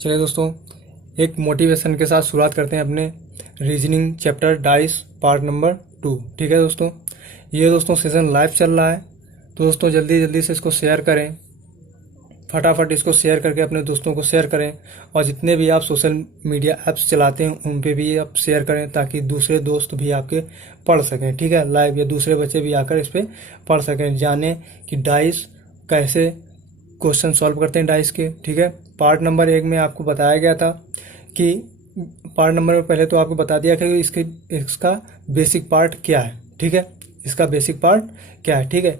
चलिए दोस्तों, एक मोटिवेशन के साथ शुरुआत करते हैं अपने reasoning chapter dice part number 2। ठीक है दोस्तों, ये दोस्तों सेशन लाइव चल रहा है, तो दोस्तों जल्दी जल्दी से इसको शेयर करें, फटाफट इसको शेयर करके अपने दोस्तों को शेयर करें। और जितने भी आप सोशल मीडिया ऐप्स चलाते हैं उन पे भी आप शेयर करें, ताकि दूसरे दोस्त भी आपके पढ़ सकें। ठीक है, लाइव, या दूसरे बच्चे भी आकर इस पर पढ़ सकें, जाने कि डाइस कैसे क्वेश्चन सॉल्व करते हैं डाइस के। ठीक है, पार्ट नंबर 1 में आपको बताया गया था कि पार्ट नंबर में पहले तो आपको बता दिया कि इसका बेसिक पार्ट क्या है। ठीक है, इसका बेसिक पार्ट क्या है। ठीक है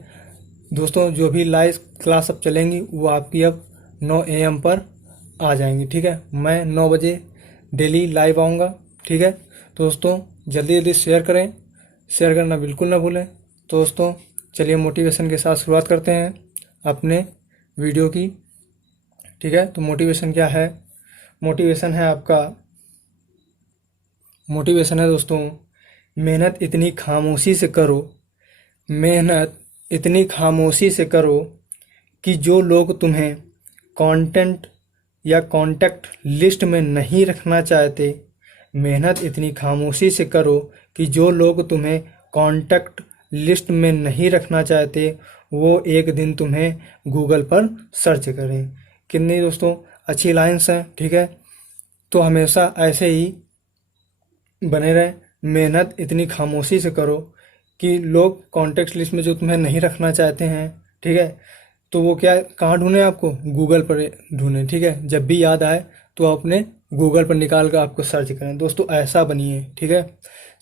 दोस्तों, जो भी लाइव क्लास अब चलेंगी वो आपकी अब 9 AM पर आ जाएंगी। ठीक है, मैं 9 बजे डेली लाइव आऊँगा। ठीक है, तो दोस्तों जल्दी जल्दी शेयर करें, शेयर करना बिल्कुल ना भूलें। तो दोस्तों चलिए मोटिवेशन के साथ शुरुआत करते हैं अपने वीडियो की। ठीक है, तो मोटिवेशन क्या है? मोटिवेशन है आपका, मोटिवेशन है दोस्तों, मेहनत इतनी खामोशी से करो, मेहनत इतनी खामोशी से करो कि जो लोग तुम्हें कंटेंट या कांटेक्ट लिस्ट में नहीं रखना चाहते, मेहनत इतनी खामोशी से करो कि जो लोग तुम्हें कांटेक्ट लिस्ट में नहीं रखना चाहते वो एक दिन तुम्हें गूगल पर सर्च करें। कितनी दोस्तों अच्छी लाइन्स हैं। ठीक है, तो हमेशा ऐसे ही बने रहें, मेहनत इतनी खामोशी से करो कि लोग कॉन्टेक्ट लिस्ट में जो तुम्हें नहीं रखना चाहते हैं, ठीक है, तो वो क्या, कहाँ ढूंढें? आपको गूगल पर ढूंढें। ठीक है, जब भी याद आए तो अपने गूगल पर निकाल कर आपको सर्च करें। दोस्तों ऐसा बनिए। ठीक है,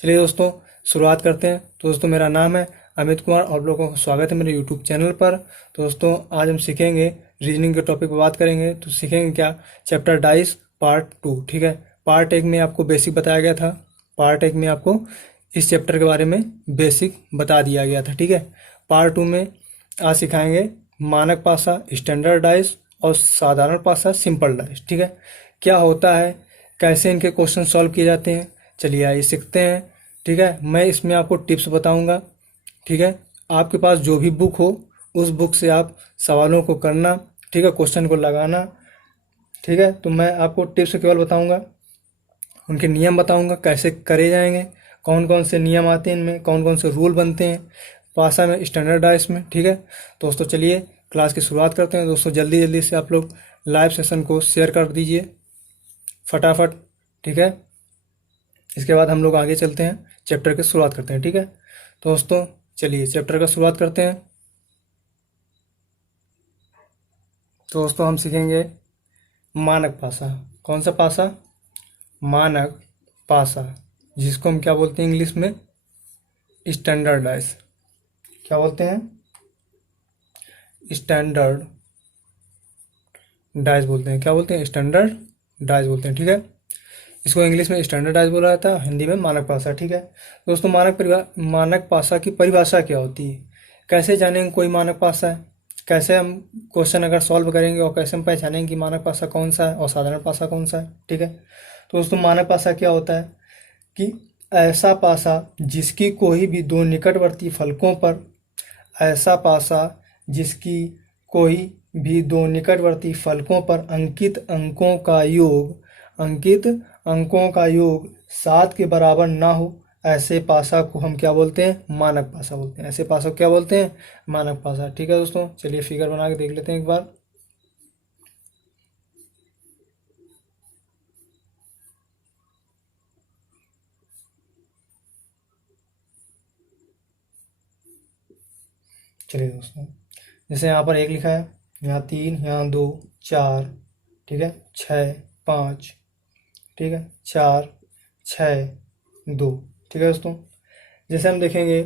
चलिए दोस्तों शुरुआत करते हैं। तो दोस्तों मेरा नाम है अमित कुमार और आप लोगों का स्वागत है मेरे यूट्यूब चैनल पर। तो दोस्तों आज हम सीखेंगे, रीजनिंग के टॉपिक पर बात करेंगे। तो सीखेंगे क्या? Chapter dice part 2। ठीक है, पार्ट 1 में आपको बेसिक बताया गया था, पार्ट 1 में आपको इस चैप्टर के बारे में बेसिक बता दिया गया था। ठीक है, पार्ट 2 में आज सिखाएंगे मानक पासा, स्टैंडर्ड डाइस और साधारण पासा, सिंपल डाइस। ठीक है, क्या होता है, कैसे इनके क्वेश्चन सॉल्व किए जाते हैं, चलिए आइए सीखते हैं। ठीक है, मैं इसमें आपको टिप्स बताऊंगा। ठीक है, आपके पास जो भी बुक हो उस बुक से आप सवालों को करना। ठीक है, क्वेश्चन को लगाना। ठीक है, तो मैं आपको टिप्स केवल बताऊंगा, उनके नियम बताऊंगा कैसे करे जाएंगे, कौन कौन से नियम आते हैं इनमें, कौन कौन से रूल बनते हैं पासा में, स्टैंडर्ड डाइस में। ठीक है, दोस्तों चलिए क्लास की शुरुआत करते हैं। दोस्तों जल्दी जल्दी से आप लोग लाइव सेशन को शेयर कर दीजिए फटाफट। ठीक है, इसके बाद हम लोग आगे चलते हैं, चैप्टर की शुरुआत करते हैं। ठीक है, तो दोस्तों चलिए चैप्टर का शुरुआत करते हैं। तो दोस्तों हम सीखेंगे मानक पासा। कौन सा पासा? मानक पासा, जिसको हम क्या बोलते हैं इंग्लिश में? Standard dice. क्या बोलते हैं? स्टैंडर्ड डाइस बोलते हैं। क्या बोलते हैं? स्टैंडर्ड डाइस बोलते हैं। ठीक है, इसको इंग्लिश में स्टैंडर्ड डाइस बोला जाता है, हिंदी में मानक पासा। ठीक है दोस्तों, मानक पासा की परिभाषा क्या होती है? कैसे जानेंगे कोई मानक पासा है? कैसे हम क्वेश्चन अगर सॉल्व करेंगे और कैसे हम पहचानेंगे कि मानक पासा कौन सा है और साधारण पासा कौन सा है? ठीक है, तो दोस्तों मानक पासा क्या होता है कि ऐसा पासा जिसकी कोई भी दो निकटवर्ती फलकों पर, ऐसा पासा जिसकी कोई भी दो निकटवर्ती फलकों पर अंकित अंकों का योग 7 के बराबर ना हो, ऐसे पासा को हम क्या बोलते हैं? मानक पासा बोलते हैं। ऐसे पासा को क्या बोलते हैं? मानक पासा। ठीक है दोस्तों, चलिए फिगर बना के देख लेते हैं एक बार। चलिए दोस्तों, जैसे यहाँ पर 1 लिखा है, यहाँ 3, यहाँ 2, 4, ठीक है, 6, 5, ठीक है, 4, 6, 2। ठीक है दोस्तों, जैसे हम देखेंगे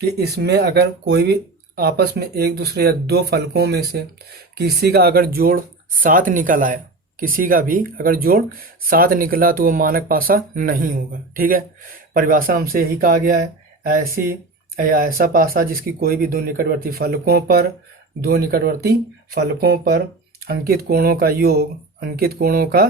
कि इसमें अगर कोई भी आपस में एक दूसरे या दो फलकों में से किसी का अगर जोड़ 7 निकल आया, किसी का भी अगर जोड़ 7 निकला तो वो मानक पासा नहीं होगा। ठीक है, परिभाषा हमसे यही कहा गया है, ऐसी या ऐसा पासा जिसकी कोई भी दो निकटवर्ती फलकों पर अंकित कोणों का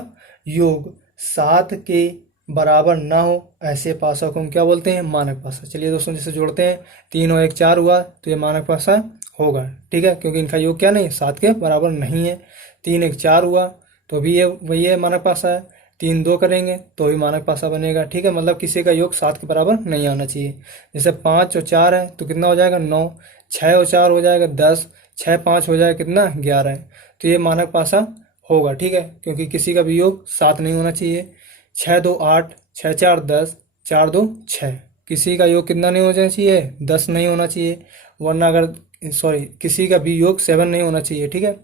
योग 7 के बराबर ना हो, ऐसे पासा को हम क्या बोलते हैं? मानक पासा। चलिए दोस्तों, जैसे जोड़ते हैं, 3 और 1 4 हुआ तो ये मानक पासा होगा। ठीक है, क्योंकि इनका योग क्या नहीं, 7 के बराबर नहीं है। 3 1 4 हुआ तो भी ये वही है, मानक पासा है। 3 2 करेंगे तो भी मानक पासा बनेगा, ठीक है। मतलब किसी का योग 7 के बराबर नहीं आना चाहिए। जैसे 5 और 4 है तो कितना हो जाएगा 9, 6 और 4 हो जाएगा 10, 6 5 हो जाएगा कितना 11 है। तो ये मानक पासा होगा, ठीक है, क्योंकि किसी का भी योग 7 नहीं होना चाहिए। 6 2 8, 6 4 10, 4 2 6, किसी का योग कितना नहीं होना चाहिए 10 नहीं होना चाहिए, वरना अगर सॉरी किसी का भी योग 7 नहीं होना चाहिए, ठीक है।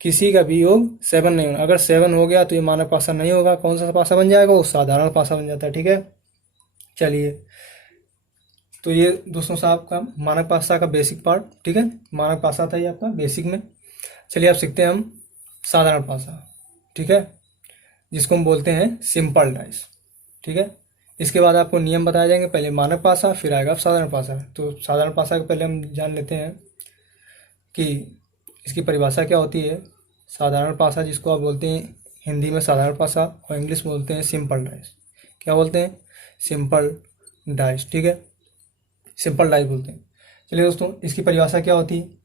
किसी का भी योग 7 नहीं होना, अगर 7 हो गया तो ये मानक पासा नहीं होगा। कौन सा पासा बन जाएगा, वो साधारण पासा बन जाता है, ठीक है। चलिए, तो ये दोस्तों साहब का मानक पासा का बेसिक पार्ट, ठीक है। मानक पासा था ये आपका बेसिक में। चलिए अब सीखते हैं हम साधारण पासा, ठीक है, जिसको हम बोलते हैं सिंपल डाइस, ठीक है। इसके बाद आपको नियम बताए जाएंगे, पहले मानक पासा, फिर आएगा साधारण पासा। तो साधारण पासा के पहले हम जान लेते हैं कि इसकी परिभाषा क्या होती है। साधारण पासा जिसको आप बोलते हैं हिंदी में साधारण पासा, और इंग्लिश में बोलते हैं सिंपल डाइस। क्या बोलते हैं, सिंपल डाइस, ठीक है, सिंपल डाइस बोलते हैं। चलिए दोस्तों, इसकी परिभाषा क्या होती है।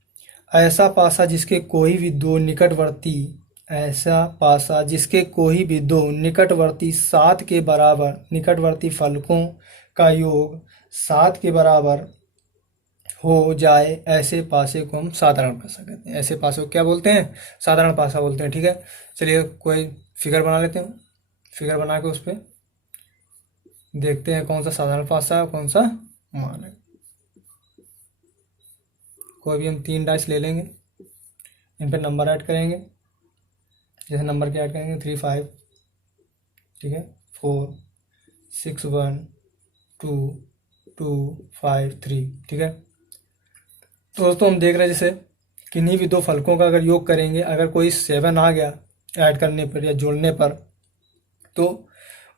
ऐसा पासा जिसके कोई भी दो निकटवर्ती ऐसा पासा जिसके कोई भी दो निकटवर्ती 7 के बराबर निकटवर्ती फलकों का योग 7 के बराबर हो जाए, ऐसे पासे को हम साधारण पासा कहते हैं। ऐसे पासे को क्या बोलते हैं, साधारण पासा बोलते हैं, ठीक है। चलिए कोई फिगर बना लेते हैं, फिगर बना के उस पर देखते हैं कौन सा साधारण पासा है कौन सा मानक। कोई भी हम 3 डाइस ले लेंगे, इन पर नंबर ऐड करेंगे। जैसे नंबर के ऐड करेंगे 3 5, ठीक है, 4 6 1 2 2 5 3, ठीक है। तो दोस्तों हम देख रहे हैं जैसे किन्हीं भी दो फलकों का अगर योग करेंगे, अगर कोई 7 आ गया ऐड करने पर या जोड़ने पर, तो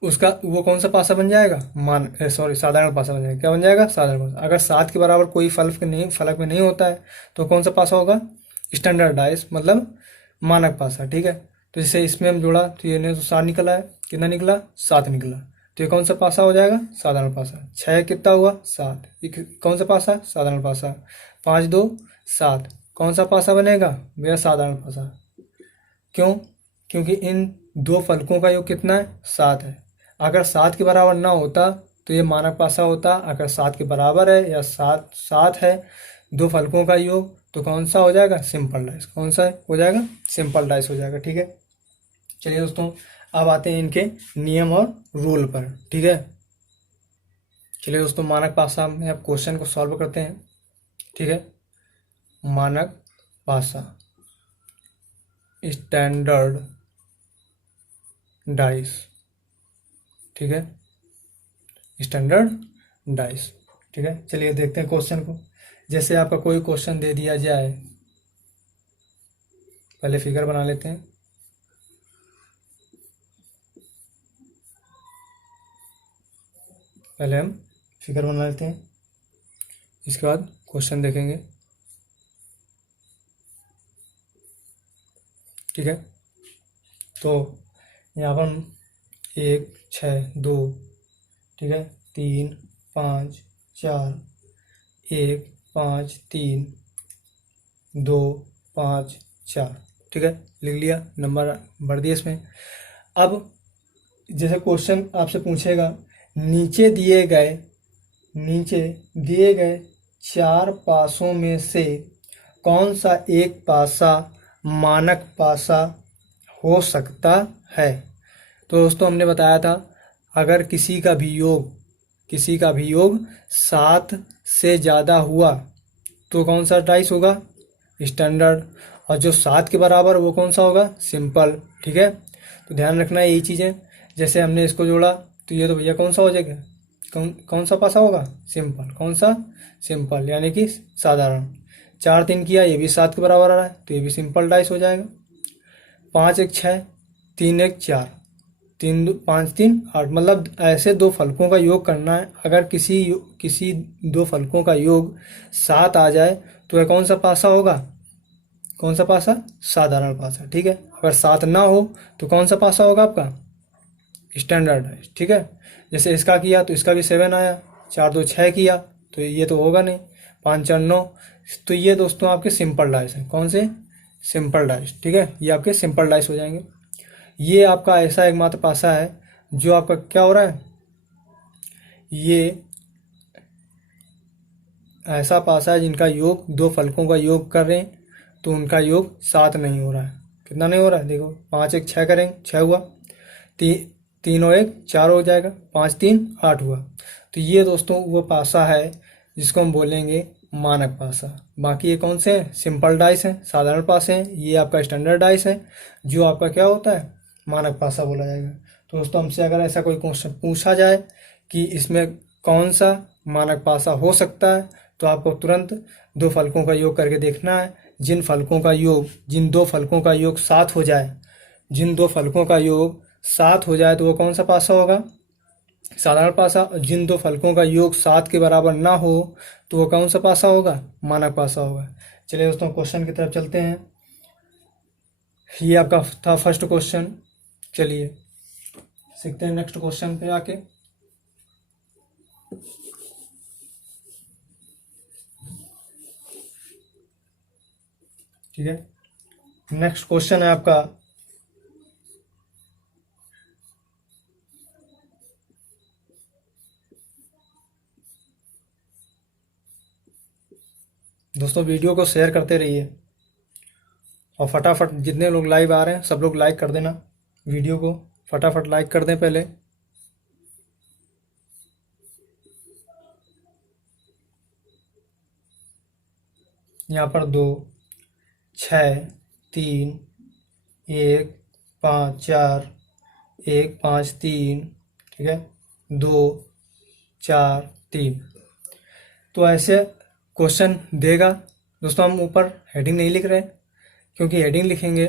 उसका वो कौन सा पासा बन जाएगा, साधारण पासा बन जाएगा। क्या बन जाएगा, साधारण पासा। अगर 7 के बराबर कोई फलक में नहीं होता है तो कौन सा पासा होगा, स्टैंडर्ड डाइस, मतलब मानक पासा, ठीक है। तो जैसे इसमें हम जोड़ा तो ये नहीं तो 7 निकला है, कितना निकला 7 निकला, तो ये कौन सा पासा हो जाएगा, साधारण पासा। 6 कितना हुआ 7, ये कौन सा पासा, साधारण पासा। 5 2 7, कौन सा पासा बनेगा, मेरा साधारण पासा। क्यों, क्योंकि इन दो फलकों का योग कितना है 7 है। अगर 7 के बराबर ना होता तो ये मानक पासा होता। अगर 7 के बराबर है या 7 है दो फलकों का योग, तो कौन सा हो जाएगा, सिंपल डाइस। कौन सा हो जाएगा, सिंपल डाइस हो जाएगा, ठीक है। चलिए दोस्तों, अब आते हैं इनके नियम और रूल पर, ठीक है। चलिए दोस्तों, मानक पासा में अब क्वेश्चन को सॉल्व करते हैं, ठीक है। मानक पासा, स्टैंडर्ड डाइस, ठीक है, स्टैंडर्ड डाइस, ठीक है। चलिए देखते हैं क्वेश्चन को। जैसे आपका कोई क्वेश्चन दे दिया जाए, पहले फिगर बना लेते हैं। पहले हम फिगर बना लेते हैं, इसके बाद क्वेश्चन देखेंगे, ठीक है। तो यहाँ पर हम 1 6 2, ठीक है, 3 5 4, 1 5 3 2 5 4, ठीक है, लिख लिया, नंबर भर दिए इसमें। अब जैसे क्वेश्चन आपसे पूछेगा नीचे दिए गए 4 पासों में से कौन सा एक पासा मानक पासा हो सकता है। तो दोस्तों हमने बताया था, अगर किसी का भी योग 7 से ज़्यादा हुआ तो कौन सा डाइस होगा, स्टैंडर्ड, और जो 7 के बराबर वो कौन सा होगा, सिंपल, ठीक है। तो ध्यान रखना है यही चीज़ें। जैसे हमने इसको जोड़ा तो ये तो भैया कौन सा हो जाएगा, कौन सा पासा होगा, सिंपल। कौन सा, सिंपल, यानी कि साधारण। 4 3 किया, ये भी 7 के बराबर आ रहा है तो ये भी सिंपल डाइस हो जाएगा। 5 1 6, 3 1 4, 3 5 3 8, मतलब ऐसे दो फलकों का योग करना है। अगर किसी दो फलकों का योग 7 आ जाए तो यह कौन सा पासा होगा, कौन सा पासा, साधारण पासा, ठीक है। अगर 7 ना हो तो कौन सा पासा होगा आपका, स्टैंडर्ड है, ठीक है। जैसे इसका किया तो इसका भी 7 आया, 4 2 6 किया तो ये तो होगा नहीं, 5 4 9, तो ये दोस्तों आपके सिंपल डाइस हैं। कौन से, सिंपल डाइस, ठीक है, ये आपके सिंपल डाइस हो जाएंगे। ये आपका ऐसा एकमात्र पासा है जो आपका क्या हो रहा है, ये ऐसा पासा है जिनका योग दो फलकों का योग कर रहे हैं तो उनका योग 7 नहीं हो रहा है। कितना नहीं हो रहा है, देखो 5 1 6 करेंगे 6 हुआ, 3 और 1 4 हो जाएगा, 5 3 8 हुआ। तो ये दोस्तों वो पासा है जिसको हम बोलेंगे मानक पासा। बाकी ये कौन से हैं, सिंपल डाइस हैं, साधारण पासे हैं। ये आपका स्टैंडर्ड डाइस है जो आपका क्या होता है, मानक पासा बोला जाएगा। तो दोस्तों हमसे अगर ऐसा कोई क्वेश्चन पूछा जाए कि इसमें कौन सा मानक पासा हो सकता है तो आपको तुरंत दो फलकों का योग करके देखना है। जिन दो फलकों का योग 7 हो जाए, जिन दो फलकों का योग 7 हो जाए तो वो कौन सा पासा होगा, साधारण पासा। और जिन दो फलकों का योग 7 के बराबर ना हो तो वो कौन सा पासा होगा, मानक पासा होगा। चलिए दोस्तों क्वेश्चन की तरफ चलते हैं। ये आपका था फर्स्ट क्वेश्चन। चलिए सीखते हैं नेक्स्ट क्वेश्चन पे आके। ठीक है, नेक्स्ट क्वेश्चन है आपका दोस्तों, वीडियो को शेयर करते रहिए और फटाफट जितने लोग लाइव आ रहे हैं सब लोग लाइक कर देना, वीडियो को फटाफट लाइक कर दें पहले। यहाँ पर 2 6 3 1 5 4 1 5 3, ठीक है, 2 4 3। तो ऐसे क्वेश्चन देगा दोस्तों। हम ऊपर हेडिंग नहीं लिख रहे क्योंकि हेडिंग लिखेंगे,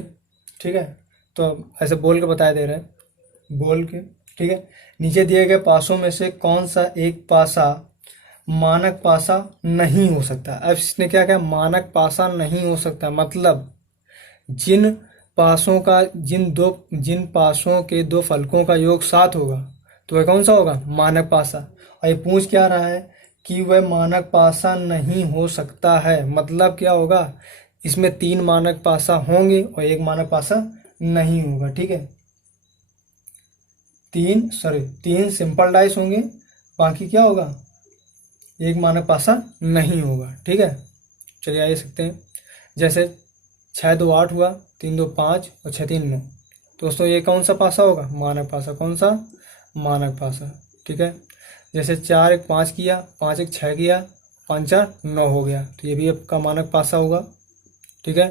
ठीक है, तो ऐसे बोल के बता दे रहे हैं, बोल के, ठीक है। नीचे दिए गए पासों में से कौन सा एक पासा मानक पासा नहीं हो सकता। अब इसने क्या कहा, मानक पासा नहीं हो सकता, मतलब जिन पासों के दो फलकों का योग 7 होगा तो वह कौन सा होगा, मानक पासा। और ये पूछ क्या रहा है कि वह मानक पासा नहीं हो सकता है, मतलब क्या होगा, इसमें 3 मानक पासा होंगे और 1 मानक पासा नहीं होगा, ठीक है। 3 सिंपल डाइस होंगे, बाकी क्या होगा, 1 मानक पासा नहीं होगा, ठीक है। चलिए आइए सकते हैं। जैसे 6 2 8 हुआ, 3 2 5 और 6 3 9। दोस्तों ये कौन सा पासा होगा, मानक पासा। कौन सा, मानक पासा, ठीक है। जैसे 4 1 5 किया, 5 1 6 किया, 5 4 9 हो गया, तो ये भी आपका मानक पासा होगा, ठीक है।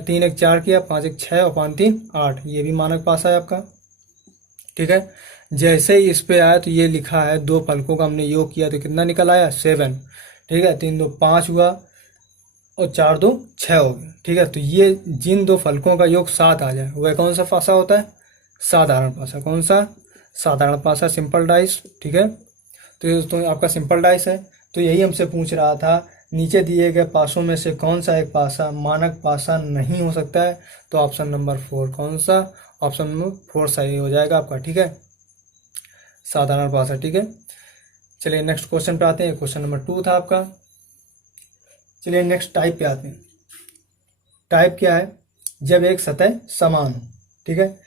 3 1 4 किया, 5 1 6 और 5 3 8, ये भी मानक पासा है आपका, ठीक है। जैसे ही इस पे आया तो ये लिखा है दो फलकों का हमने योग किया तो कितना निकल आया, 7, ठीक है। 3 2 5 हुआ और 4 2 6 हो गया, ठीक है। तो ये जिन दो फलकों का योग 7 आ जाए वह कौन सा पासा होता है, साधारण पासा। कौन सा, साधारण पासा, सिंपल डाइस, ठीक है। तो ये दोस्तों आपका सिंपल डाइस है। तो यही हमसे पूछ रहा था, नीचे दिए गए पासों में से कौन सा एक पासा मानक पासा नहीं हो सकता है। तो ऑप्शन नंबर 4, कौन सा, ऑप्शन नंबर 4 सही हो जाएगा आपका, ठीक है, साधारण पासा, ठीक है। चलिए नेक्स्ट क्वेश्चन पे आते हैं। क्वेश्चन नंबर 2 था आपका। चलिए नेक्स्ट टाइप पे आते हैं। टाइप क्या है, जब एक सतह समान हो, ठीक है।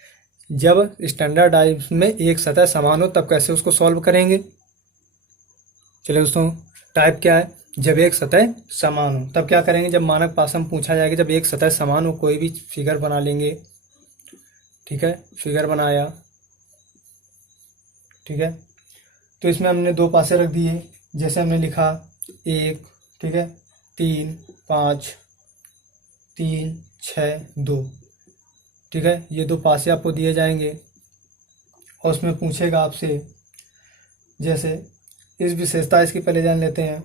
जब स्टैंडर्ड टाइप में एक सतह समान हो तब कैसे उसको सॉल्व करेंगे। चलिए दोस्तों, टाइप क्या है, जब एक सतह समान हो तब क्या करेंगे। जब मानक पासा पूछा जाएगा, जब एक सतह समान हो, कोई भी फिगर बना लेंगे, ठीक है, फिगर बनाया, ठीक है। तो इसमें हमने 2 पासे रख दिए, जैसे हमने लिखा 1, ठीक है, 3 5 3 6 2, ठीक है। ये 2 पासे आपको दिए जाएंगे और उसमें पूछेगा आपसे, जैसे इस विशेषता इसकी पहले जान लेते हैं।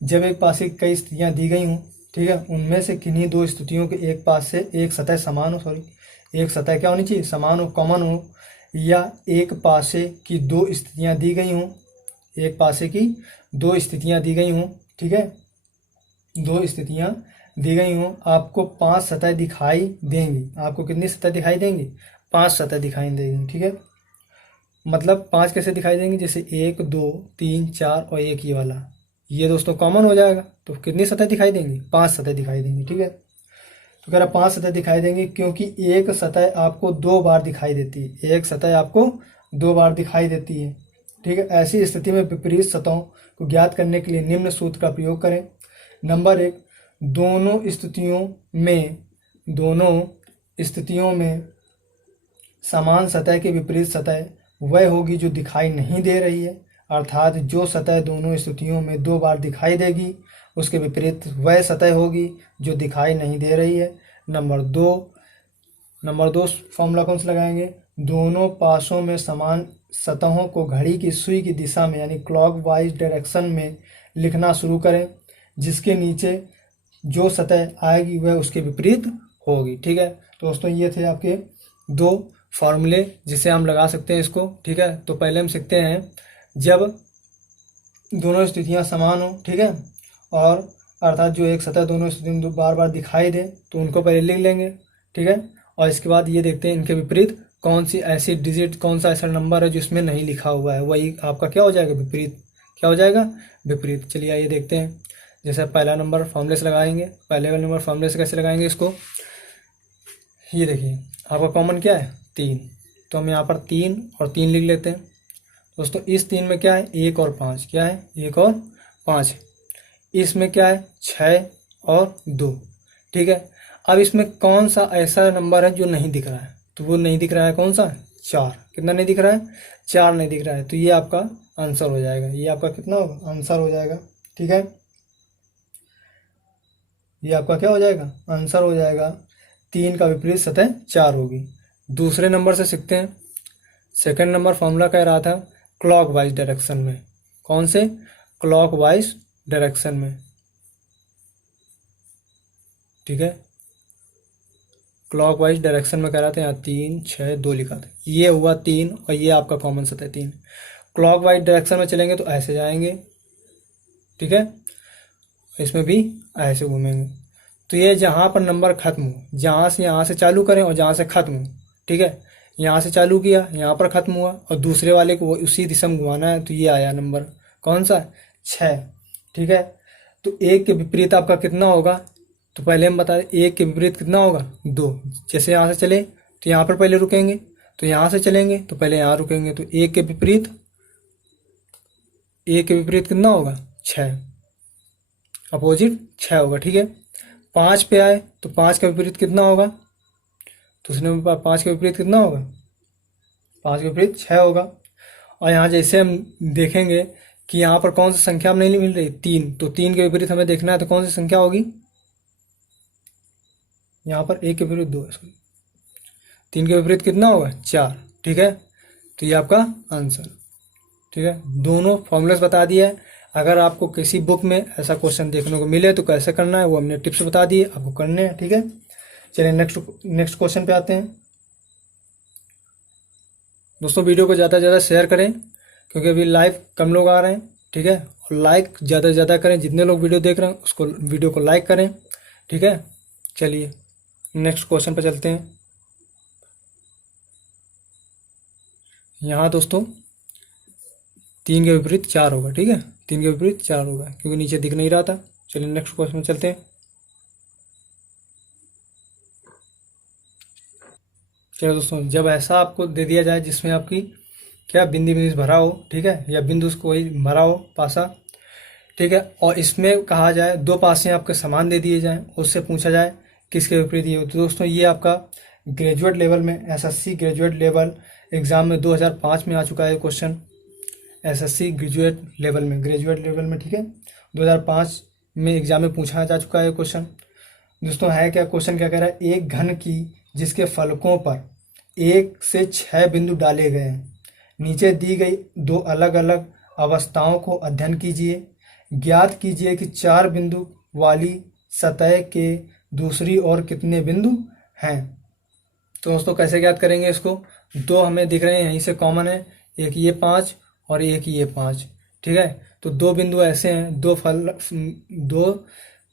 जब एक पासे की कई स्थितियाँ दी गई हों, ठीक है, उनमें से किन्हीं 2 स्थितियों के एक पास से एक सतह समान हो, एक सतह क्या होनी चाहिए, समान हो, कॉमन हो, या एक पासे की 2 स्थितियाँ दी गई हों, एक पासे की 2 स्थितियाँ दी गई हों, ठीक है, 2 स्थितियाँ दी गई हों, आपको 5 सतह दिखाई देंगी। आपको कितनी सतह दिखाई देंगी, 5 सतह दिखाई देंगी, ठीक है। मतलब 5 कैसे दिखाई देंगी, जैसे 1 2 3 4 और 1 ये वाला, ये दोस्तों कॉमन हो जाएगा तो कितनी सतह दिखाई देंगी, 5 सतह दिखाई देंगी, ठीक है। तो कह रहा 5 सतह दिखाई देंगी, क्योंकि एक सतह आपको 2 बार दिखाई देती है, एक सतह आपको 2 बार दिखाई देती है। ठीक है, ऐसी स्थिति में विपरीत सतहों को ज्ञात करने के लिए निम्न सूत्र का प्रयोग करें। नंबर 1, दोनों स्थितियों में समान सतह की विपरीत सतह वह होगी जो दिखाई नहीं दे रही है, अर्थात जो सतह दोनों स्थितियों में 2 बार दिखाई देगी उसके विपरीत वह सतह होगी जो दिखाई नहीं दे रही है। नंबर दो फॉर्मूला कौन सा लगाएंगे? दोनों पासों में समान सतहों को घड़ी की सुई की दिशा में यानी क्लॉकवाइज डायरेक्शन में लिखना शुरू करें, जिसके नीचे जो सतह आएगी वह उसके विपरीत होगी। ठीक है, तो दोस्तों ये थे आपके 2 फार्मूले जिसे हम लगा सकते हैं इसको। ठीक है, तो पहले हम सीखते हैं जब दोनों स्थितियां समान हो, ठीक है, और अर्थात जो एक सतह दोनों स्थितियों में बार बार दिखाई दे तो उनको पहले लिख लेंगे। ठीक है, और इसके बाद ये देखते हैं इनके विपरीत कौन सी ऐसी डिजिट, कौन सा ऐसा नंबर है जिसमें नहीं लिखा हुआ है, वही आपका क्या हो जाएगा? विपरीत। क्या हो जाएगा? विपरीत। चलिए आइए देखते हैं। जैसे पहला नंबर फॉर्मूले से लगाएंगे, पहले वाले नंबर फॉर्मूले से कैसे लगाएंगे इसको? ये देखिए आपका कॉमन क्या है? 3, तो हम यहाँ पर 3 और 3 लिख लेते हैं। दोस्तों इस 3 में क्या है? 1 और 5। क्या है? 1 और 5। इसमें क्या है? 6 और 2। ठीक है, अब इसमें कौन सा ऐसा नंबर है जो नहीं दिख रहा है? तो वो नहीं दिख रहा है कौन सा? 4। कितना नहीं दिख रहा है? 4 नहीं दिख रहा है, तो ये आपका आंसर हो जाएगा। ये आपका कितना होगा? आंसर हो जाएगा। ठीक है, ये आपका क्या हो जाएगा? आंसर हो जाएगा। 3 का विपरीत सतह 4 होगी। दूसरे नंबर से सीखते हैं। सेकंड नंबर फॉर्मूला कह रहा था क्लॉकवाइज डायरेक्शन में। कौन से? क्लॉकवाइज डायरेक्शन में। ठीक है, क्लॉकवाइज डायरेक्शन में कह रहा था, यहाँ 3 6 2 लिखा था, ये हुआ 3 और ये आपका कॉमन सतह 3। क्लॉकवाइज डायरेक्शन में चलेंगे तो ऐसे जाएंगे। ठीक है, इसमें भी ऐसे घूमेंगे। तो ये जहाँ पर नंबर खत्म हो, यहाँ से चालू करें और जहाँ से खत्म हो। ठीक है, यहाँ से चालू किया, यहाँ पर खत्म हुआ और दूसरे वाले को उसी दिशा में घुमाना है, तो ये आया नंबर कौन सा? 6। ठीक है, तो 1 के विपरीत आपका कितना होगा? तो पहले हम बता दें 1 के विपरीत कितना होगा? 2। जैसे यहाँ से चले तो यहाँ पर पहले रुकेंगे, तो यहाँ से चलेंगे तो पहले यहाँ रुकेंगे, तो 1 के विपरीत कितना होगा? 6। अपोजिट 6 होगा। ठीक है, 5 पे आए तो 5 का विपरीत कितना होगा? तो उसने 5 के विपरीत कितना होगा? 5 के विपरीत 6 होगा। और यहाँ जैसे हम देखेंगे कि यहाँ पर कौन सी संख्या हमें नहीं मिल रही? 3, तो 3 के विपरीत हमें देखना है तो कौन सी संख्या होगी? यहाँ पर 1 के विपरीत 2 है, सॉरी, 3 के विपरीत कितना होगा? 4। ठीक है, तो ये आपका आंसर। ठीक है, दोनों फॉर्मूलेस बता दिया है। अगर आपको किसी बुक में ऐसा क्वेश्चन देखने को मिले तो कैसे करना है वो हमने टिप्स बता दिए, आपको करने हैं। ठीक है, चलिए नेक्स्ट क्वेश्चन पे आते हैं। दोस्तों वीडियो को ज़्यादा से ज़्यादा शेयर करें, क्योंकि अभी लाइव कम लोग आ रहे हैं। ठीक है, और लाइक ज़्यादा से ज़्यादा करें, जितने लोग वीडियो देख रहे हैं उसको वीडियो को लाइक करें। ठीक है, चलिए नेक्स्ट क्वेश्चन पे चलते हैं। यहाँ दोस्तों 3 के विपरीत 4 होगा। ठीक है, 3 के विपरीत 4 होगा, क्योंकि नीचे दिख नहीं रहा था। चलिए नेक्स्ट क्वेश्चन में चलते हैं। चलो दोस्तों, जब ऐसा आपको दे दिया जाए जिसमें आपकी क्या बिंदी बिंदी भरा हो, ठीक है, या बिंदु उसको वही भरा हो पासा, ठीक है, और इसमें कहा जाए 2 पासे आपके समान दे दिए जाएं, उससे पूछा जाए किसके विपरीत ये हो। तो दोस्तों ये आपका ग्रेजुएट लेवल में, एसएससी ग्रेजुएट लेवल एग्जाम में 2005 में आ चुका है क्वेश्चन। एसएससी ग्रेजुएट लेवल में, ठीक है, 2005 में एग्जाम में पूछा जा चुका है क्वेश्चन। दोस्तों है क्या क्वेश्चन? क्या कह रहा है? एक घन की जिसके फलकों पर 1 से 6 बिंदु डाले गए हैं, नीचे दी गई 2 अलग अलग अवस्थाओं को अध्ययन कीजिए। ज्ञात कीजिए कि 4 बिंदु वाली सतह के दूसरी ओर कितने बिंदु हैं। तो दोस्तों कैसे ज्ञात करेंगे इसको? 2 हमें दिख रहे हैं यहीं से कॉमन है, एक ये 5 और एक ये 5। ठीक है, तो 2 बिंदु ऐसे हैं, 2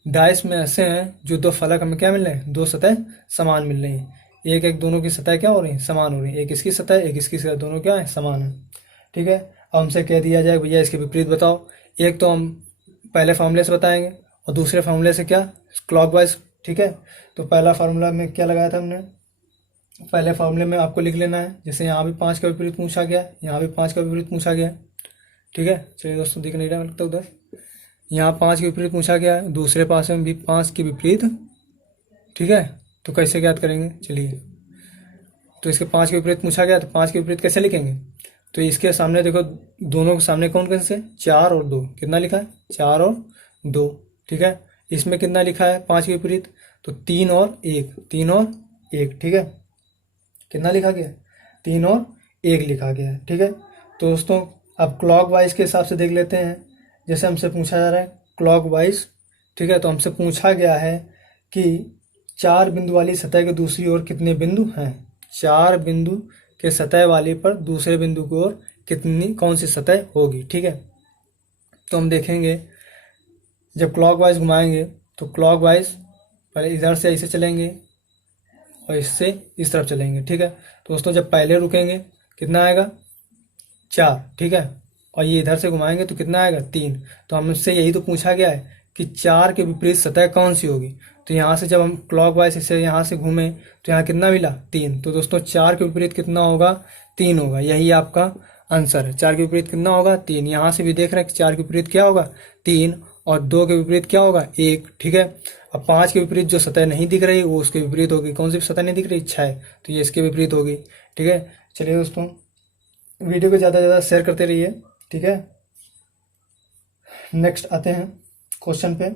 डाइस में ऐसे हैं जो 2 फलक हमें क्या मिल रहे हैं? 2 सतह समान मिल रही हैं। एक एक दोनों की सतह क्या हो रही है? समान हो रही है। एक इसकी सतह, एक इसकी सतह, दोनों क्या है? समान है। ठीक है, अब हमसे कह दिया जाए भैया इसके विपरीत बताओ। एक तो हम पहले फॉर्मूले से बताएंगे और दूसरे फॉर्मूले से क्या? क्लॉकवाइज ठीक है। तो पहला फार्मूला में क्या लगाया था हमने, पहले फार्मूले में आपको लिख लेना है। जैसे यहाँ भी 5 का विपरीत पूछा गया, यहाँ भी 5 का विपरीत पूछा गया, ठीक है। चलिए दोस्तों, दिख नहीं रहा लगता उधर, यहाँ 5 के विपरीत पूछा गया है, दूसरे पास में भी 5 के विपरीत, ठीक है। तो कैसे ज्ञात करेंगे, चलिए। तो इसके 5 के विपरीत पूछा गया, तो 5 के विपरीत कैसे लिखेंगे, तो इसके सामने देखो, दोनों के सामने कौन कैसे, 4 और 2, कितना लिखा है, 4 और 2, ठीक है। इसमें कितना लिखा है 5 के विपरीत, तो 3 और 1, 3 और 1, ठीक है। कितना लिखा गया, 3 और 1 लिखा गया है, ठीक है। तो दोस्तों अब क्लॉक वाइज के हिसाब से देख लेते हैं। जैसे हमसे पूछा जा रहा है क्लॉक वाइज, ठीक है। तो हमसे पूछा गया है कि 4 बिंदु वाली सतह के दूसरी ओर कितने बिंदु हैं, 4 बिंदु के सतह वाली पर दूसरे बिंदु की ओर कितनी कौन सी सतह होगी, ठीक है। तो हम देखेंगे जब क्लॉक वाइज घुमाएंगे तो क्लॉक वाइज पहले इधर से ऐसे चलेंगे और इससे इस तरफ चलेंगे, ठीक है। तो दोस्तों जब पहले रुकेंगे कितना आएगा, 4, ठीक है। और ये इधर से घुमाएंगे तो कितना आएगा, 3। तो हमसे यही तो पूछा गया है कि 4 के विपरीत सतह कौन सी होगी। तो यहाँ से जब हम क्लॉक वाइज इसे यहाँ से घूमे तो यहाँ कितना मिला, 3। तो दोस्तों 4 के विपरीत कितना होगा, 3 होगा। यही आपका आंसर है, 4 के विपरीत कितना होगा, 3। यहाँ से भी देख रहे हैं कि 4 के विपरीत क्या होगा, 3, और 2 के विपरीत क्या होगा, 1, ठीक है। अब 5 के विपरीत जो सतह नहीं दिख रही वो उसके विपरीत होगी, कौन सी सतह नहीं दिख रही, 6, तो ये इसके विपरीत होगी, ठीक है। चलिए दोस्तों, वीडियो को ज़्यादा से ज़्यादा शेयर करते रहिए, ठीक है। नेक्स्ट आते हैं क्वेश्चन पे।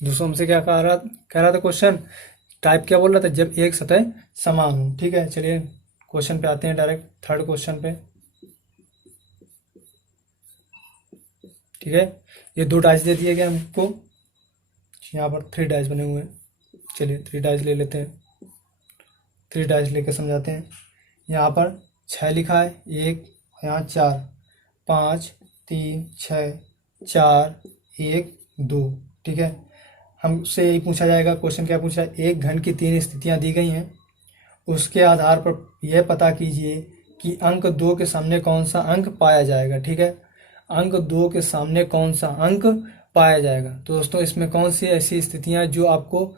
दोस्तों हमसे क्या कह रहा था क्वेश्चन, टाइप क्या बोल रहा था, जब एक सतह समान हो, ठीक है। चलिए क्वेश्चन पे आते हैं, डायरेक्ट थर्ड क्वेश्चन पे, ठीक है। ये 2 डाइस दे दिए गए हमको, यहाँ पर 3 डाइस बने हुए हैं। चलिए 3 डाइस ले लेते हैं, 3 डाइस लेकर समझाते हैं। यहाँ पर 6 लिखा है, 1, यहाँ 4, 5, 3, 6, 4, 1, 2, ठीक है। हमसे यही पूछा जाएगा, क्वेश्चन क्या पूछा है, एक घन की 3 स्थितियाँ दी गई हैं, उसके आधार पर यह पता कीजिए कि अंक 2 के सामने कौन सा अंक पाया जाएगा, ठीक है। अंक 2 के सामने कौन सा अंक पाया जाएगा। तो दोस्तों इसमें कौन सी ऐसी स्थितियाँ जो आपको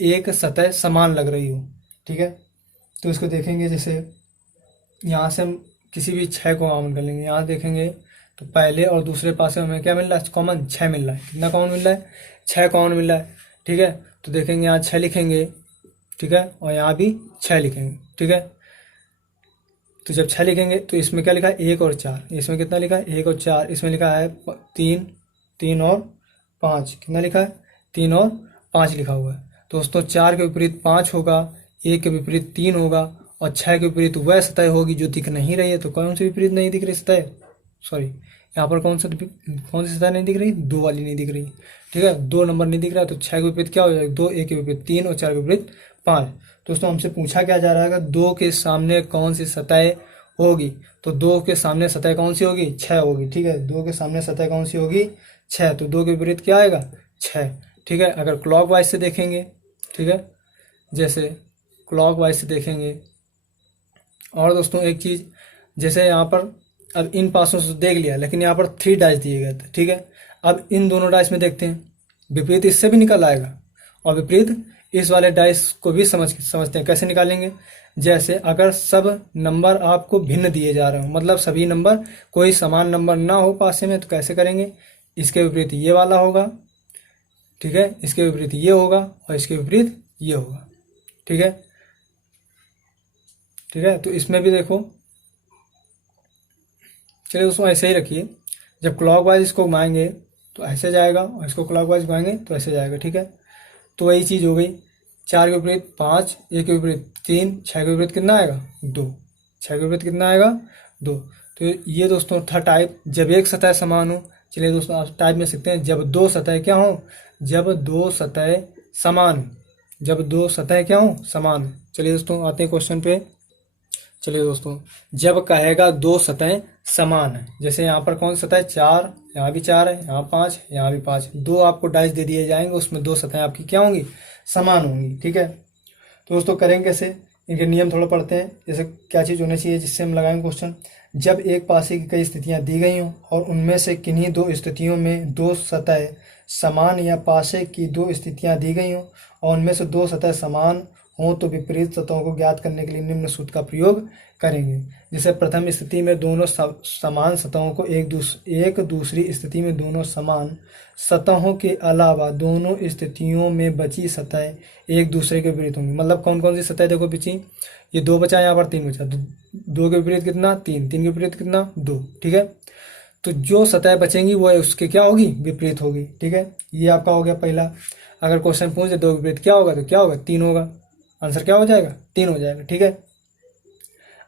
एक सतह समान लग रही हो, ठीक है। तो इसको देखेंगे, जैसे यहाँ से हम किसी भी 6 को कॉमन कर लेंगे। यहाँ देखेंगे तो पहले और दूसरे पास में हमें क्या मिल रहा है, कॉमन 6 मिल रहा है। कितना कॉमन मिल रहा है, 6 कॉमन मिल रहा है, ठीक है। तो देखेंगे यहाँ 6 लिखेंगे, ठीक है, और यहाँ भी 6 लिखेंगे, ठीक है। तो जब 6 लिखेंगे तो इसमें क्या लिखा है, 1 और 4, इसमें कितना लिखा है, 1 और 4, इसमें लिखा है 3, 3 और 5, कितना लिखा है, 3 और 5 लिखा हुआ है। तो दोस्तों 4 के विपरीत 5 होगा, 1 के विपरीत 3 होगा, और 6 के विपरीत वह सतह होगी जो दिख नहीं रही है। तो कौन सी विपरीत नहीं दिख रही सतह, सॉरी यहाँ पर कौन सी सतह नहीं दिख रही, 2 वाली नहीं दिख रही, ठीक है। 2 नंबर नहीं दिख रहा, तो 6 के विपरीत क्या हो जाएगा, 2, 1 के विपरीत 3 और 4 के विपरीत 5। दोस्तों हमसे पूछा क्या जा रहा है, 2 के सामने कौन सी सतह होगी। तो 2 के सामने सतह कौन सी होगी, 6 होगी, ठीक है। 2 के सामने सतह कौन सी होगी, 6, तो 2 के विपरीत क्या आएगा, 6, ठीक है। अगर क्लॉक वाइज से देखेंगे, ठीक है, जैसे क्लॉक वाइज से देखेंगे। और दोस्तों एक चीज़, जैसे यहाँ पर अब इन पासों से देख लिया, लेकिन यहाँ पर 3 डाइस दिए गए थे, ठीक है। अब इन दोनों डाइस में देखते हैं, विपरीत इससे भी निकल आएगा और विपरीत इस वाले डाइस को भी समझते हैं। कैसे निकालेंगे, जैसे अगर सब नंबर आपको भिन्न दिए जा रहे हो, मतलब सभी नंबर कोई समान नंबर ना हो पासे में, तो कैसे करेंगे, इसके विपरीत ये वाला होगा, ठीक है, इसके विपरीत ये होगा और इसके विपरीत ये होगा, ठीक है, ठीक है। तो इसमें भी देखो, चलिए दोस्तों ऐसे ही रखिए, जब क्लॉकवाइज इसको घुमाएंगे तो ऐसे जाएगा और इसको क्लॉकवाइज घुमाएंगे तो ऐसे जाएगा, ठीक है। तो वही चीज़ हो गई, 4 के विपरीत 5, 1 के विपरीत 3, 6 के विपरीत कितना आएगा, 2, 6 के विपरीत कितना आएगा, 2। तो ये दोस्तों था टाइप, जब एक सतह समान हो। चलिए दोस्तों आप टाइप में सीखते हैं, जब 2 सतह क्या हो, जब 2 सतह समान हो, जब 2 सतह क्या हो, समान हो। चलिए दोस्तों आते हैं क्वेश्चन पे। चलिए दोस्तों, जब कहेगा 2 सतह समान है, जैसे यहाँ पर कौन सतह है, 4, यहाँ भी 4 है, यहाँ 5, यहाँ भी 5, 2 आपको डाइस दे दिए जाएंगे, उसमें 2 सतह आपकी क्या होंगी, समान होंगी, ठीक है। तो दोस्तों करेंगे कैसे, इनके नियम थोड़ा पढ़ते हैं। जैसे क्या चीज़ होनी चाहिए जिससे हम लगाएंगे क्वेश्चन, जब एक पासे की कई स्थितियाँ दी गई हों और उनमें से किन्हीं 2 स्थितियों में 2 सतह समान या पासे की दो स्थितियां दी गई हों और उनमें से दो सतह समान हों तो विपरीत सतहों को ज्ञात करने के लिए निम्न सूत्र का प्रयोग करेंगे। जैसे प्रथम स्थिति में दोनों समान सतहों को एक दूसरी स्थिति में दोनों समान सतहों के अलावा दोनों स्थितियों में बची सतह एक दूसरे के विपरीत होंगी। मतलब कौन कौन सी सतह देखो बची, ये दो बचा, यहाँ पर तीन बचा, तो दो के विपरीत कितना, तीन, तीन के विपरीत कितना, दो। ठीक है, तो जो सतह बचेंगी वो उसके क्या होगी, विपरीत होगी। ठीक है, ये आपका हो गया पहला। अगर क्वेश्चन पूछ दे दो के विपरीत क्या होगा, तो क्या होगा, तीन होगा। आंसर क्या हो जाएगा, तीन हो जाएगा। ठीक है,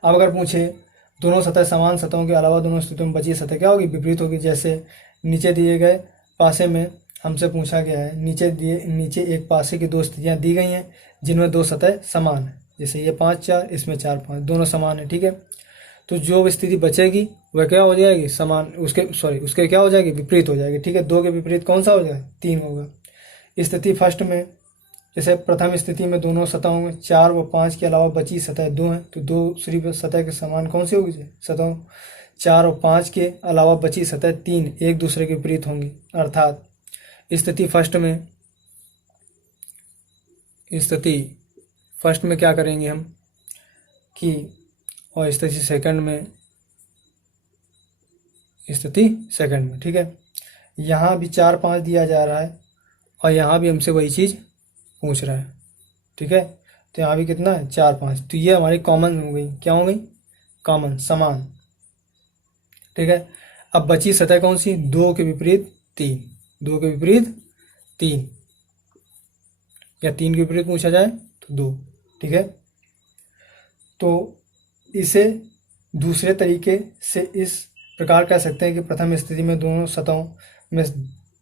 अब अगर पूछे दोनों सतह समान सतहों के अलावा दोनों स्थितियों में बची सतह क्या होगी, विपरीत होगी। जैसे नीचे दिए गए पासे में हमसे पूछा गया है, नीचे एक पासे की दो स्थितियां दी गई हैं जिनमें दो सतह समान है। जैसे ये 5 4, इसमें 4 5, दोनों समान है। ठीक है, तो जो स्थिति बचेगी वह क्या हो जाएगी, समान, उसके क्या हो जाएगी, विपरीत हो जाएगी। ठीक है, दो के विपरीत कौन सा हो जाएगा, तीन होगा। स्थिति फर्स्ट में, जैसे प्रथम स्थिति में दोनों सतहों में 4 व 5 के अलावा बची सतह 2 है, तो दूसरी सतह के समान कौन सी होगी, सतह 4 और 5 के अलावा बची सतह 3 एक दूसरे के विपरीत होंगी। अर्थात स्थिति फर्स्ट में क्या करेंगे हम कि, और स्थिति सेकंड में, ठीक है, यहाँ भी 4 5 दिया जा रहा है और यहाँ भी हमसे वही चीज़ पूछ रहा है। ठीक है, तो यहाँ भी कितना है, 4 5, तो ये हमारी कॉमन हो गई, क्या हो गई, कॉमन, समान। ठीक है, अब बची सतह कौन सी, 2 के विपरीत 3, 2 के विपरीत 3 या 3 के विपरीत पूछा जाए तो 2। ठीक है, तो इसे दूसरे तरीके से इस प्रकार कह सकते हैं कि प्रथम स्थिति में दोनों सतहों में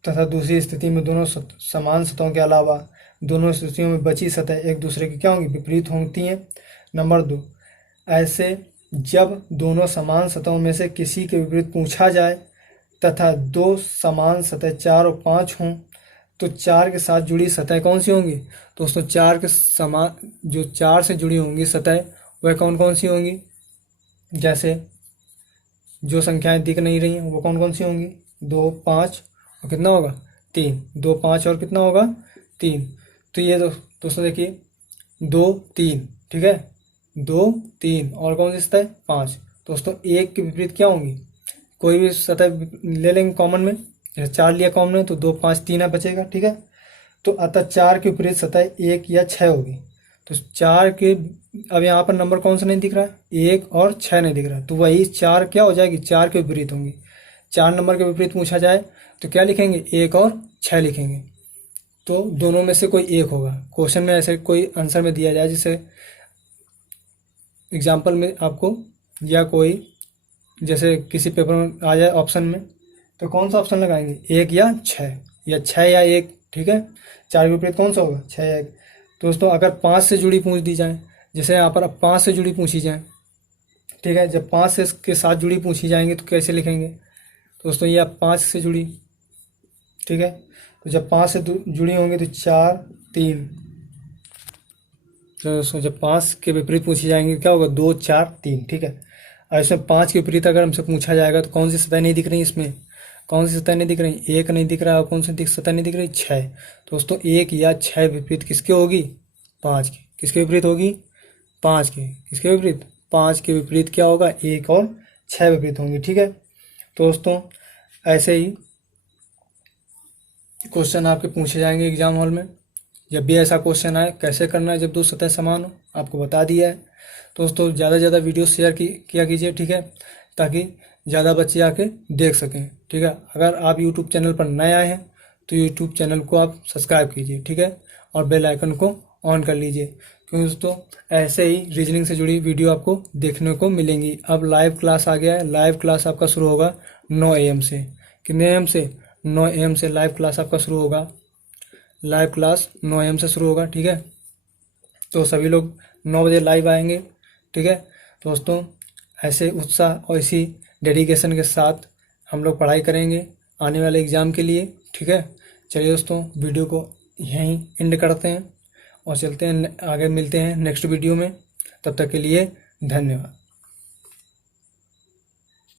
तथा दूसरी स्थिति में दोनों समान सतहों के अलावा दोनों स्थितियों में बची सतह एक दूसरे की क्या होंगी, विपरीत होती हैं। नंबर 2, ऐसे जब दोनों समान सतहों में से किसी के विपरीत पूछा जाए तथा दो समान सतह 4 और 5 हों तो 4 के साथ जुड़ी सतह कौन सी होंगी, दोस्तों 4 के समान, जो 4 से जुड़ी होंगी सतह वह कौन कौन सी होंगी। जैसे जो संख्याएं दिख नहीं रही हैं वो कौन कौन सी होंगी, 2 5 और कितना होगा, 3, 2 5 और कितना होगा, 3। तो ये दोस्तों देखिए 2 3, ठीक है, 2 3 और कौन सी सतह, 5। दोस्तों एक के विपरीत क्या होंगी, कोई भी सतह ले लेंगे कॉमन में, जैसे 4 लिया कॉमन में तो 2 5 3 बचेगा। ठीक है, तो अतः 4 के विपरीत सतह 1 या 6 होगी। तो 4 के, अब यहाँ पर नंबर कौन सा नहीं दिख रहा है, 1 और 6 नहीं दिख रहा है, तो वही 4 क्या हो जाएगी, 4 के विपरीत होंगी। 4 नंबर के विपरीत पूछा जाए तो क्या लिखेंगे, 1 और 6 लिखेंगे, तो दोनों में से कोई एक होगा। क्वेश्चन में ऐसे कोई आंसर में दिया जाए, जैसे एग्जाम्पल में आपको, या कोई जैसे किसी पेपर में आ जाए ऑप्शन में, तो कौन सा ऑप्शन लगाएंगे, 1 या 6, या 6 या 1। ठीक है, 4 के विपरीत कौन सा होगा, 6 या 1। दोस्तों अगर 5 से जुड़ी पूछ दी जाए, जैसे यहाँ पर अब 5 से जुड़ी पूछी जाए, ठीक है, जब 5 से के साथ जुड़ी पूछी जाएंगी तो कैसे लिखेंगे दोस्तों, ये अब 5 से जुड़ी, ठीक है, तो जब 5 से जुड़ी होंगी तो 4 3, तो दोस्तों जब 5 के विपरीत पूछी जाएंगी क्या होगा, 2 4 3। ठीक है, और इसमें 5 के विपरीत अगर हमसे पूछा जाएगा तो कौन सी सतह नहीं दिख रही, इसमें कौन सी सतह नहीं दिख रही, 1 नहीं दिख रहा है, और कौन सी सतह नहीं दिख रही, 6। दोस्तों 1 या 6 विपरीत किसके होगी, 5 के। किसके विपरीत होगी, 5 के। किसके विपरीत, 5 के विपरीत क्या होगा, 1 और 6 विपरीत होंगी। ठीक है, दोस्तों ऐसे ही क्वेश्चन आपके पूछे जाएंगे एग्जाम हॉल में। जब भी ऐसा क्वेश्चन आए कैसे करना है जब दो सतह समान हो, आपको बता दिया है। दोस्तों ज़्यादा से ज़्यादा वीडियो शेयर किया कीजिए, ठीक है, ताकि ज़्यादा बच्चे आके देख सकें। ठीक है, अगर आप यूट्यूब चैनल पर नए आए हैं तो यूट्यूब चैनल को आप सब्सक्राइब कीजिए, ठीक है, और बेल आइकन को ऑन कर लीजिए, क्योंकि दोस्तों ऐसे ही रीजनिंग से जुड़ी वीडियो आपको देखने को मिलेंगी। अब लाइव क्लास आ गया है, लाइव क्लास आपका शुरू होगा 9 AM से। कितने AM से, 9 AM से लाइव क्लास आपका शुरू होगा। लाइव क्लास 9 AM से शुरू होगा। ठीक है, तो सभी लोग 9 बजे लाइव आएंगे। ठीक है दोस्तों, ऐसे उत्साह और इसी डेडिकेशन के साथ हम लोग पढ़ाई करेंगे आने वाले एग्ज़ाम के लिए। ठीक है, चलिए दोस्तों वीडियो को यहीं एंड करते हैं और चलते हैं, आगे मिलते हैं नेक्स्ट वीडियो में। तब तक के लिए धन्यवाद।